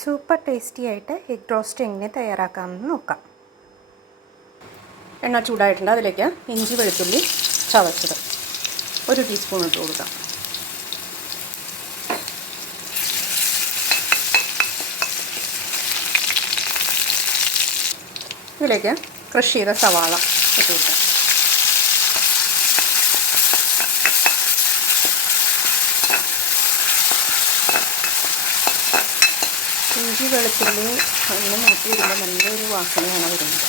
Super tasty ആയിട്ട് egg roast എങ്ങനെ തയ്യാറാക്കാമെന്ന് നോക്കാം. എണ്ണ ചൂടായിട്ടുണ്ട്. അതിലേക്ക് ഇഞ്ചി വെളുത്തുള്ളി ചതച്ചത് 1 ടീസ്പൂൺ ഇട്ട് കൊടുക്കാം. ഇതിലേക്ക് ക്രഷ് ചെയ്ത സവാള ഇട്ട് കൊടുക്കാം. ഇഞ്ചി വെളുത്തുള്ളി ഒന്ന് മൂത്ത് വരുമ്പോൾ നല്ലൊരു വാസനയാണ് വരുന്നത്.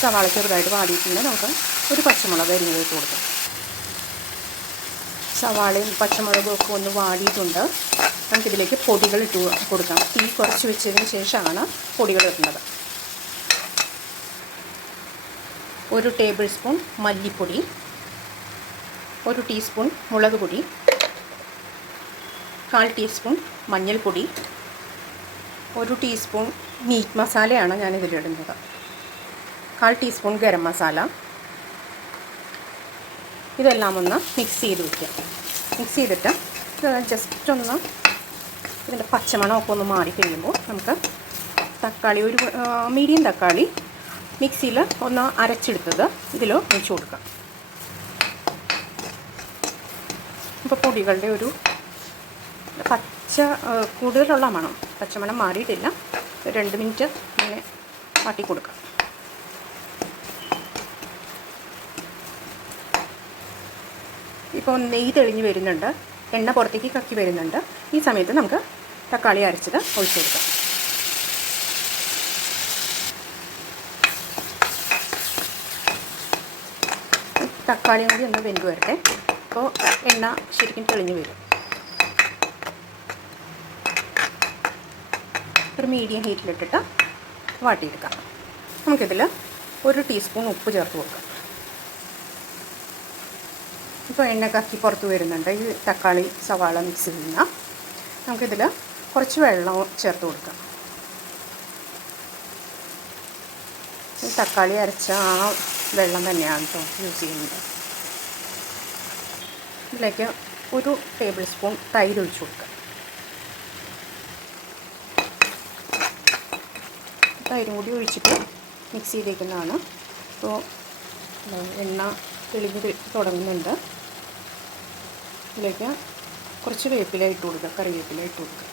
സവാള ചെറുതായിട്ട് വാടിയിട്ടുണ്ട്. നമുക്ക് ഒരു പച്ചമുളക് അരിഞ്ഞത് ഇട്ട് കൊടുക്കാം. സവാളയും പച്ചമുളകും ഒക്കെ ഒന്ന് വാടിയിട്ടുണ്ട്. നമുക്കിതിലേക്ക് പൊടികൾ ഇട്ട് കൊടുക്കാം. തീ കുറച്ച് വെച്ചതിന് ശേഷമാണ് പൊടികൾ ഇടുന്നത്. 1 ടേബിൾ സ്പൂൺ മല്ലിപ്പൊടി, 1 ടീസ്പൂൺ മുളക് പൊടി, 1/4 ടീസ്പൂൺ മഞ്ഞൾപ്പൊടി, 1 ടീസ്പൂൺ മീറ്റ് മസാലയാണ് ഞാനിതിലിടുന്നത്, 1/4 ടീസ്പൂൺ ഗരം മസാല. ഇതെല്ലാം ഒന്ന് മിക്സ് ചെയ്ത് വയ്ക്കുക. മിക്സ് ചെയ്തിട്ട് ജസ്റ്റ് ഒന്ന് ഇതിൻ്റെ പച്ചമണമൊക്കെ ഒന്ന് മാറിക്കഴിയുമ്പോൾ നമുക്ക് തക്കാളി, ഒരു മീഡിയം തക്കാളി മിക്സിയിൽ ഒന്ന് അരച്ചെടുത്തത് ഇതിൽ ഒഴിച്ച് കൊടുക്കാം. ഇപ്പോൾ പൊടികളുടെ ഒരു കൂടുതലുള്ള മണം, പച്ചമണം മാറിയിട്ടില്ല. 2 മിനിറ്റ് ഇങ്ങനെ വാട്ടി കൊടുക്കാം. ഇപ്പോൾ നെയ്യ് തെളിഞ്ഞ് വരുന്നുണ്ട്, എണ്ണ പുറത്തേക്ക് കക്കി വരുന്നുണ്ട്. ഈ സമയത്ത് നമുക്ക് തക്കാളി അരച്ചത് ഒഴിച്ച് കൊടുക്കാം. തക്കാളിയും കൂടി ഒന്ന് വെന്ത് വരട്ടെ. അപ്പോൾ എണ്ണ ശരിക്കും തെളിഞ്ഞ് വരും. ഒരു മീഡിയം ഹീറ്റിലിട്ടിട്ട് വാട്ടിയെടുക്കാം. നമുക്കിതിൽ 1 ടീസ്പൂൺ ഉപ്പ് ചേർത്ത് കൊടുക്കാം. ഇപ്പോൾ എണ്ണ കക്കി പുറത്ത് വരുന്നുണ്ട്. ഈ തക്കാളി സവാള മിക്സ് ചെയ്യുന്ന നമുക്കിതിൽ കുറച്ച് വെള്ളം ചേർത്ത് കൊടുക്കാം. ഈ തക്കാളി അരച്ച ആ വെള്ളം തന്നെയാണ് കേട്ടോ യൂസ് ചെയ്യുന്നത്. ഇതിലേക്ക് 1 ടേബിൾ സ്പൂൺ തൈര് ഒഴിച്ച് കൊടുക്കാം. തൈരും കൂടി ഒഴിച്ചിട്ട് മിക്സ് ചെയ്തേക്കുന്നതാണ്. അപ്പോൾ എണ്ണ തെളിഞ്ഞ് തുടങ്ങുന്നുണ്ട്. ഇതിലേക്ക് കുറച്ച് വേപ്പില ഇട്ട് കൊടുക്കുക, കറിവേപ്പില ഇട്ട് കൊടുക്കുക.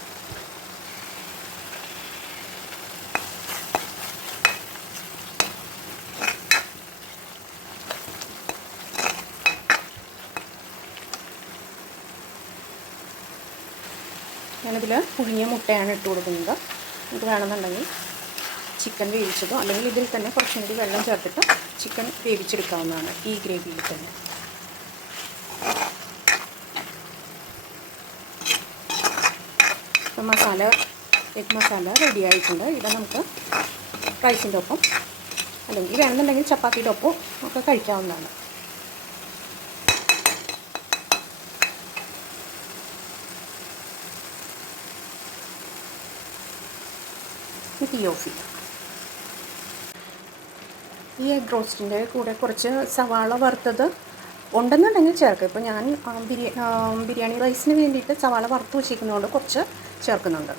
ഞാനിതിൽ പുഴുങ്ങിയ മുട്ടയാണ് ഇട്ട് കൊടുക്കുന്നത്. നമുക്ക് വേണമെന്നുണ്ടെങ്കിൽ ചിക്കൻ വേവിച്ചതോ അല്ലെങ്കിൽ ഇതിൽ തന്നെ കുറച്ചും കൂടി വെള്ളം ചേർത്തിട്ട് ചിക്കൻ വേവിച്ചെടുക്കാവുന്നതാണ് ഈ ഗ്രേവിയിൽ തന്നെ. അപ്പോൾ എഗ് മസാല റെഡി ആയിട്ടുണ്ട്. ഇത് നമുക്ക് റൈസിൻ്റെ ഒപ്പം അല്ലെങ്കിൽ വേണമെന്നുണ്ടെങ്കിൽ ചപ്പാത്തിയുടെ ഒപ്പം ഒക്കെ കഴിക്കാവുന്നതാണ്. തീ ഓഫ് ചെയ്യാം. ഈ എഗ് റോസ്റ്റിൻ്റെ കൂടെ കുറച്ച് സവാള വറുത്തത് ഉണ്ടെന്നുണ്ടെങ്കിൽ ചേർക്കുക. ഇപ്പോൾ ഞാൻ ബിരിയാണി റൈസിന് വേണ്ടിയിട്ട് സവാള വറുത്ത് വെച്ചിരിക്കുന്നതുകൊണ്ട് കുറച്ച് ചേർക്കുന്നുണ്ട്.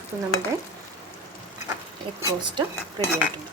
അപ്പോൾ നമ്മുടെ എഗ് റോസ്റ്റ് റെഡി ആയിട്ടുണ്ട്.